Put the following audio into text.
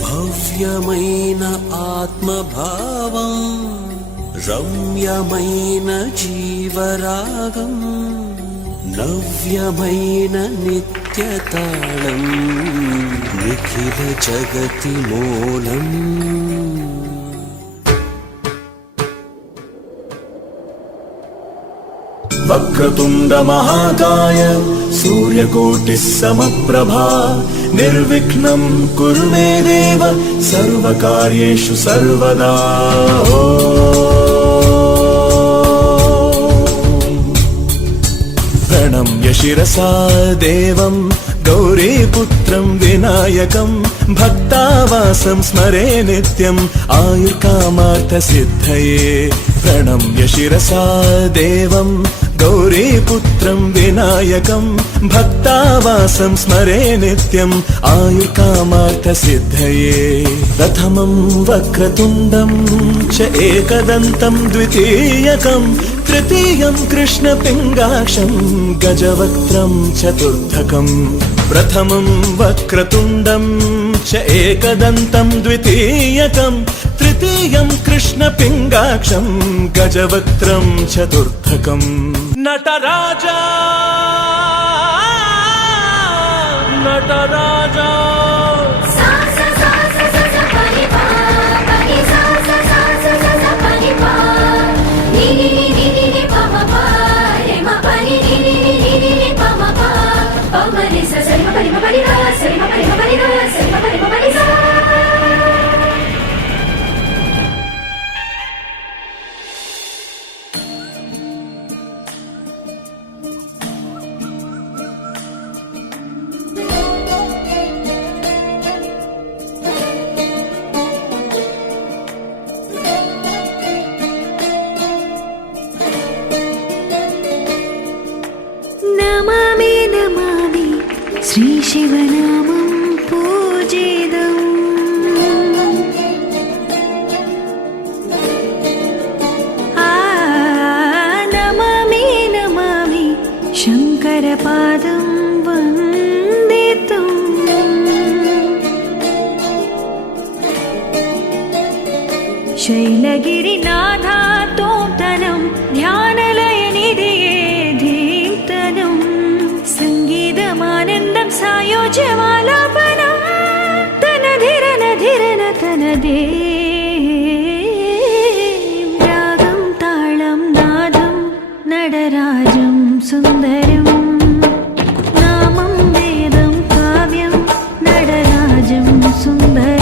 భవ్యమైన ఆత్మభావం రమ్యమైన జీవరాగం నవ్యమైన నిత్యతాళం నిఖిల జగతి మూలం. వక్రతుండ మహాకాయ సూర్యకోటి సమప్రభా నిర్విఘ్నం కురు మే దేవ సర్వకార్యేషు సర్వదా. ప్రణమ్య శిరసా దేవం ഗൗരീപുത്രം വിനായകം ഭക്താവാസം സ്മരേ നിത്യം ആയുർകാമാർത്ഥസിദ്ധയേ പ്രണമ്യ ശിരസാ ദേവം. దేవం గౌరీపుత్రం వినాయకం భక్తావాసం స్మరే నిత్యం ఆయుర్కామార్థ సిద్ధయే. ప్రథమం వక్రతుండం చ ఏకదంతం ద్వితీయకం తృతీయం కృష్ణపింగాక్షం గజవక్త్రం చతుర్థకం. ప్రథమం వక్రతుండం చ ఏకదంతం ద్వితీయకం తృతీయం కృష్ణపింగాక్షం గజవక్త్రం చతుర్థకం शिवनामं पूजितम् आ नमामि नमामि शङ्करपादं वन्दितुम् शैलगिरिनाथा जमालापणं तनधिरनधिरन तनदे रागं ताळं नादं नडराजं सुन्दरं। नामं वेदं काव्यं नडराजं सुन्दरम्।